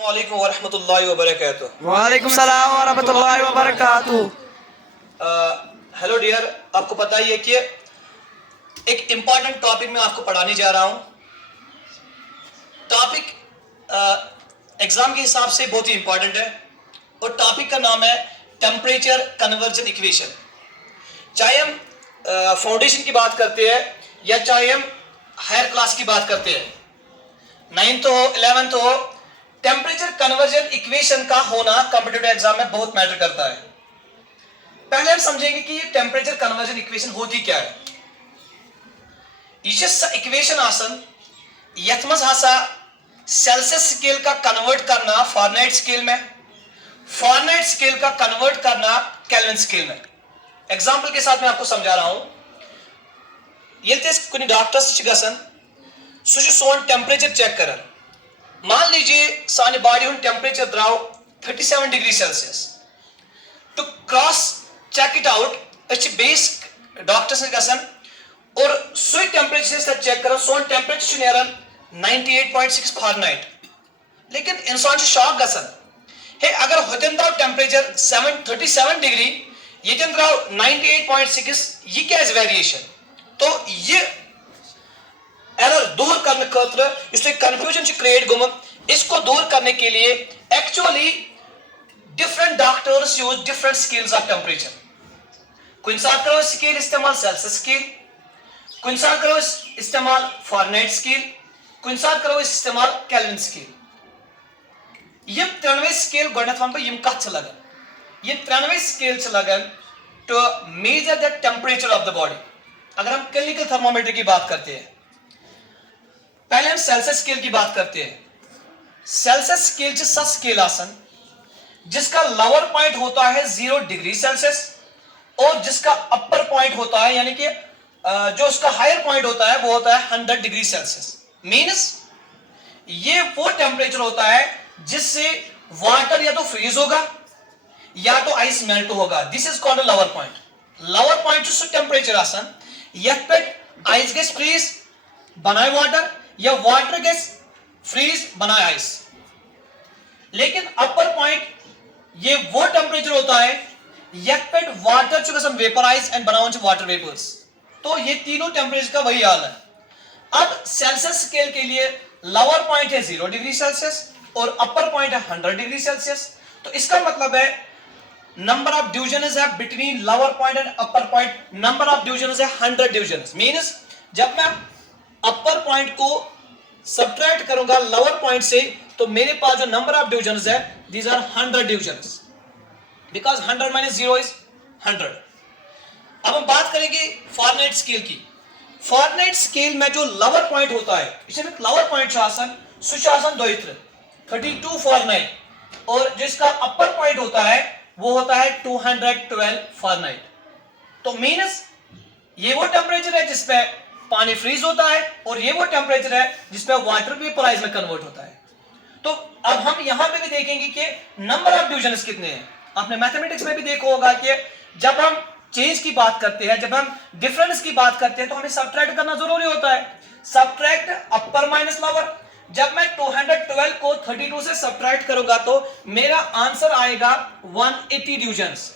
वालेकुम वरहमतुल्लाहि वबरकातुह। वालेकुम सलाम व रहमतुल्लाहि व बरकातुहू। हेलो डियर, आपको पता ही है कि एक इम्पॉर्टेंट टॉपिक मैं आपको पढ़ाने जा रहा हूँ। टॉपिक एग्जाम के हिसाब से बहुत ही इंपॉर्टेंट है और टॉपिक का नाम है टेम्परेचर कन्वर्जन इक्वेशन। चाहे हम फाउंडेशन की बात करते हैं या चाहे हम हायर क्लास की बात करते हैं, 9th हो 11th हो, टेम्परेचर कन्वर्जन इक्वेशन का होना कॉम्पिटिटिव एग्जाम में बहुत मैटर करता है। पहले हम समझेंगे कि ये टेम्परेचर कन्वर्जन इक्वेशन होती क्या है। इक्वेशन आसन यथ मज हसा सेल्सियस स्केल का कन्वर्ट करना फारेनहाइट स्केल में, फारेनहाइट स्केल का कन्वर्ट करना केल्विन स्केल में। एग्जांपल के साथ मैं आपको समझा रहा हूं। ये कुछ डॉक्टर्स गसन सह सोन टेम्परेचर चेक कर। मान लीजिए सानी बॉडी हूं टेम्परेचर द्राव 37 degree Celsius. To cross check it out बेस डॉक्टर्स गसन और सही टेम्परेचर चेक कर सोन टेम्परेचर नेरान 98.6 फारेनहाइट। लेकिन इंसान शॉक गसन हे अगर होतन द्राव टेम्परेचर 37 डिग्री ये द्राव 98.6 ये क्या वेरिएशन। तो ये एरर दूर करने खतर इस कंफ्यूजन क्रिएट गुमत, इसको दूर करने के लिए actually different doctors use different scales of temperature. कुछ साथ करो स्केल इस्तेमाल सेल्सियस स्केल, कुछ साथ करो इस्तेमाल फारेनहाइट स्केल, कुछ साथ करो इस्तेमाल केल्विन स्केल। ये 93 स्केल गणत वन पे कत लगन, ये 93 स्केल लगन to measure the temperature of the body. अगर हम क्लिनिकल थर्मोमीटर की बात करते हैं, पहले हम सेल्सियस स्केल की बात करते हैं। सेल्सियस स्केल सा स्केल आसन जिसका लोअर पॉइंट होता है 0 डिग्री सेल्सियस और जिसका अपर पॉइंट होता है यानी कि जो उसका हायर पॉइंट होता है वो होता है 100 डिग्री सेल्सियस। मीन्स ये वो टेम्परेचर होता है जिससे वाटर या तो फ्रीज होगा या तो आइस मेल्ट होगा। This is called lower point. Lower point जो टेम्परेचर आसन यथ पे आइस गेस फ्रीज बनाए वाटर या वाटर गेस फ्रीज बनाए आइस। लेकिन अपर पॉइंट ये वो टेम्परेचर होता है यथ पे वाटर चुका सम वेपराइज एंड बनावन वाटर वेपर्स। तो ये तीनों टेम्परेचर का वही हाल है। अब सेल्सियस स्केल के लिए लोअर पॉइंट है 0 डिग्री सेल्सियस और अपर पॉइंट है 100 डिग्री सेल्सियस। तो इसका मतलब है नंबर ऑफ डिविजन्स है between lower point and upper point, number of divisions है 100 डिविजन्स। मींस जब मैं अपर पॉइंट को सब्ट्रैक्ट करूंगा लोअर पॉइंट से तो मेरे पास जो नंबर ऑफ डिविजन्स है these are 100 divisions, because 100 minus 0 is 100। अब हम बात करेंगे फारेनहाइट स्केल की। फारेनहाइट स्केल में जो लोअर पॉइंट होता है इसमें लोअर पॉइंट शासन सुशासन दोइत्र 32 फारेनहाइट और जिसका अपर पॉइंट होता है वो होता है 212 फारेनहाइट। तो मीन्स ये वो टेम्परेचर है जिसपे पानी फ्रीज होता है और ये वो टेम्परेचर है जिसपे वाटर वेपराइज में कन्वर्ट होता है। तो अब हम यहां पे भी देखेंगे कि नंबर ऑफ डिविजन्स कितने हैं। आपने मैथमेटिक्स में भी देखा होगा कि जब हम चेंज की बात करते हैं, जब हम डिफरेंस की बात करते हैं तो हमें सब्ट्रैक्ट करना जरूरी होता है। सब्ट्रैक्ट अपर माइनस लोअर। जब मैं 212 को 32 से सब्ट्रैक्ट करूंगा तो मेरा आंसर आएगा 180 डिविजन्स।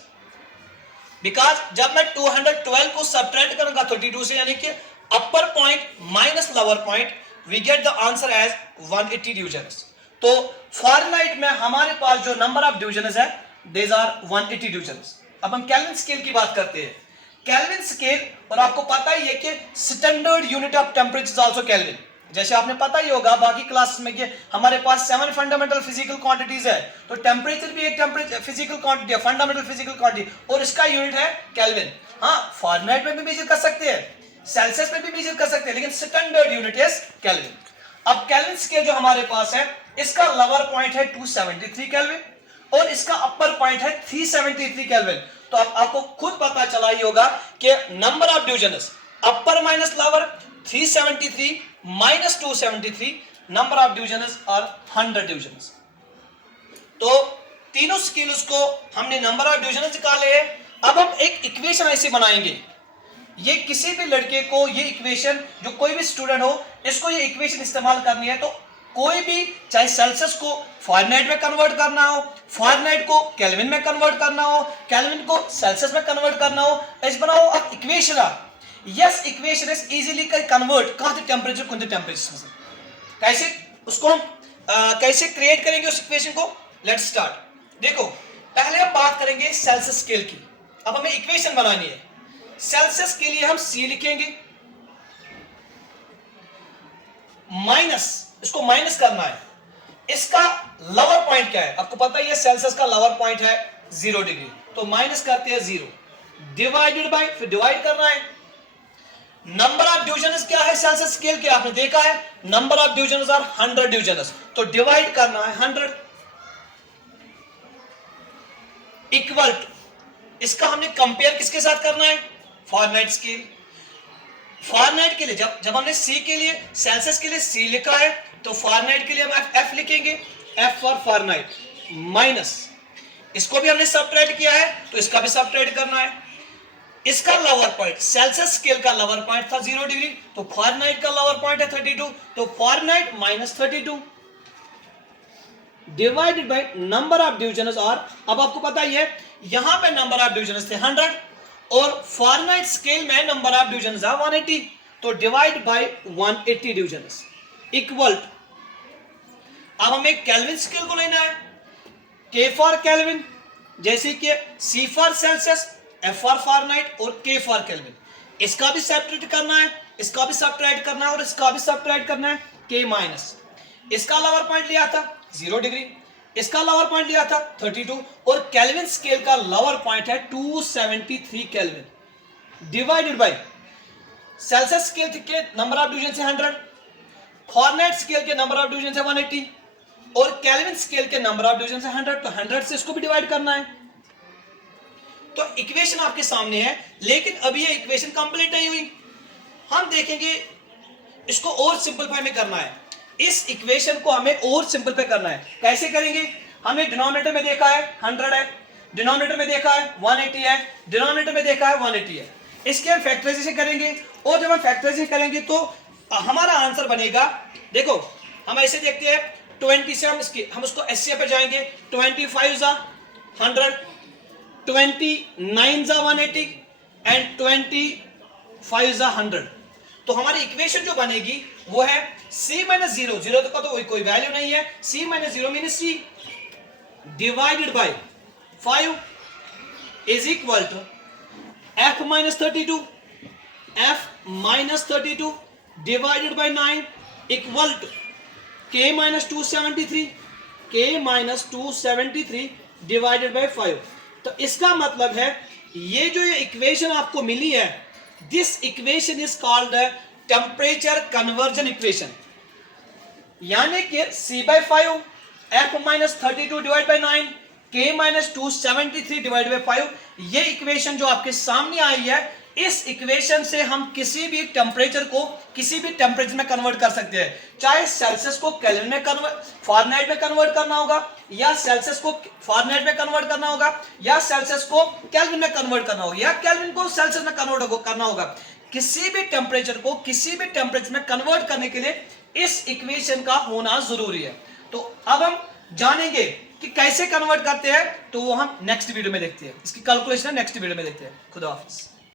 बिकॉज जब मैं 212 को सब्ट्रैक्ट करूंगा 32 से यानी कि upper point minus lower point, we get the answer as 180 divisions. तो फारेनहाइट में हमारे पास जो नंबर ऑफ डिविजन्स है देज आर 180 डिविजन्स। अब हम केल्विन स्केल की बात करते हैं। केल्विन स्केल, और आपको पता ही है कि standard unit of temperature is also kelvin. जैसे आपने पता ही होगा बाकी क्लासेस में कि हमारे पास 7 फंडामेंटल फिजिकल क्वांटिटीज है। तो टेम्परेचर भी एक टेम्परेचर फिजिकल क्वांटिटी है, फंडामेंटल फिजिकल क्वांटिटी, और इसका यूनिट है केल्विन। हाँ, फारेनहाइट में भी मेजर कर सकते हैं, सेल्सियस में भी मेजर कर सकते हैं, लेकिन स्टैंडर्ड यूनिट इज केल्विन। अब केल्विन स्केल जो हमारे पास है इसका लोअर पॉइंट है 273 केल्विन और इसका अपर पॉइंट है 373 केल्विन। तो अब आपको खुद पता चला ही होगा कि number of divisions upper minus lower 373 minus 273, number of divisions और 100 डिविजन्स। तो तीनों स्केल्स को हमने नंबर ऑफ डिविजन्स निकाले हैं। अब हम एक इक्वेशन ऐसे बनाएंगे, ये किसी भी लड़के को ये इक्वेशन, जो कोई भी स्टूडेंट हो इसको ये इक्वेशन इस्तेमाल करनी है। तो कोई भी, चाहे सेल्सियस को फ़ारेनहाइट में कन्वर्ट करना हो, फ़ारेनहाइट को केल्विन में कन्वर्ट करना हो, केल्विन को सेल्सियस में कन्वर्ट करना हो, इस बनाओ अब equation yes equation is easily convert कहाँ थे टेम्परेचर कौन थे टेम्परेचर से कैसे उसको हम कैसे क्रिएट करेंगे उस इक्वेशन को। Let's start. देखो पहले हम बात करेंगे सेल्सियस स्केल की। अब हमें इक्वेशन बनानी है। सेल्सियस के लिए हम C लिखेंगे, माइनस, इसको माइनस करना है। इसका लोअर पॉइंट क्या है आपको पता ही है, सेल्सियस का लोअर पॉइंट है 0 डिग्री, तो माइनस करते हैं 0 डिवाइडेड बाय, फिर डिवाइड करना है। नंबर ऑफ डिविजन्स क्या है सेल्सियस स्केल के, आपने देखा है number of divisions are 100 divisions, तो डिवाइड करना है 100 इक्वल टू, इसका हमने कंपेयर किसके साथ करना है, फ़ारेनहाइट स्केल। फ़ारेनहाइट के लिए जब हमने C के लिए, सेल्सियस के लिए C लिखा है, तो फ़ारेनहाइट के लिए हम F लिखेंगे, F फॉर फ़ारेनहाइट, माइनस इसको भी हमने सबट्रैक्ट किया है तो इसका भी सबट्रैक्ट करना है। इसका लोअर पॉइंट, सेल्सियस स्केल का लोअर पॉइंट था 0 डिग्री, तो फ़ारेनहाइट का लोअर पॉइंट है 32, तो Fahrenheit minus 32 divided by number of divisions. और अब आपको पता ही है यहां पे नंबर ऑफ डिविजन्स थे 100 और फ़ारेनहाइट स्केल में नंबर ऑफ डिविजन्स है 180, तो डिवाइड बाय 180 डिविजन्स इक्वल। अब हमें केल्विन स्केल को लेना है, K फॉर केल्विन, जैसे कि C for Celsius, F for Fahrenheit और K फॉर केल्विन। इसका भी सब्ट्रैक्ट करना है, इसका भी सब्ट्रैक्ट करना है और इसका भी सब्ट्रैक्ट करना है। K माइनस, इसका लोअर पॉइंट लिया था 0 डिग्री, इसका लोअर पॉइंट लिया था 32 और केल्विन स्केल का लोअर पॉइंट है 273 kelvin divided by Celsius scale के नंबर ऑफ डिवीजन से 100, फ़ारेनहाइट स्केल के नंबर ऑफ डिवीजन से 180 और केल्विन स्केल के नंबर ऑफ डिवीजन से 100, तो 100 से इसको भी डिवाइड करना है। तो इक्वेशन आपके सामने है, लेकिन अभी ये इक्वेशन कंप्लीट नहीं हुई। हम देखेंगे इसको और सिंपलीफाई में करना है। इस इक्वेशन को हमें और सिंपलीफाई करना है। कैसे करेंगे, हमने डिनोमिनेटर में देखा है 100 है, डिनोमिनेटर में देखा है 180 है, डिनोमिनेटर में देखा है 180 है। इसके हम फैक्टराइजेशन करेंगे और जब हम फैक्टराइजेशन करेंगे तो हमारा आंसर बनेगा, देखो हम ऐसे देखते हैं 20 से हम उसको 80 पे जाएंगे, 25 जा 100, 29 जा 180 एंड 25 जा 100। तो हमारी इक्वेशन जो बनेगी वो है C माइनस 0, 0 का तो कोई वैल्यू नहीं है, C minus 0 means C divided by 5 is equal to F minus 32, F minus 32 divided by 9 equal to K minus 273, K minus 273 divided by 5। तो इसका मतलब है ये जो ये इक्वेशन आपको मिली है, this equation is called temperature conversion equation, यानी कि C/5 F minus 32 divide by 9 K minus 273 divide by 5, ये इक्वेशन जो आपके सामने आई है, इस इक्वेशन से हम किसी भी टेम्परेचर को किसी भी टेम्परेचर में कन्वर्ट कर सकते हैं। चाहे सेल्सियस को केल्विन में फ़ारेनहाइट में कन्वर्ट करना होगा, या सेल्सियस को फ़ारेनहाइट में कन्वर्ट करना होगा, या सेल्सियस को केल्विन में कन्वर्ट करना होगा, या केल्विन को सेल्सियस में कन्वर्ट करना होगा। किसी भी टेम्परेचर को किसी भी टेम्परेचर में कन्वर्ट करने के लिए इस इक्वेशन का होना जरूरी है। तो अब हम जानेंगे कि कैसे कन्वर्ट करते हैं, तो वो हम नेक्स्ट वीडियो में देखते हैं। इसकी कैलकुलेशन नेक्स्ट वीडियो में देखते हैं। खुदा हाफिज़।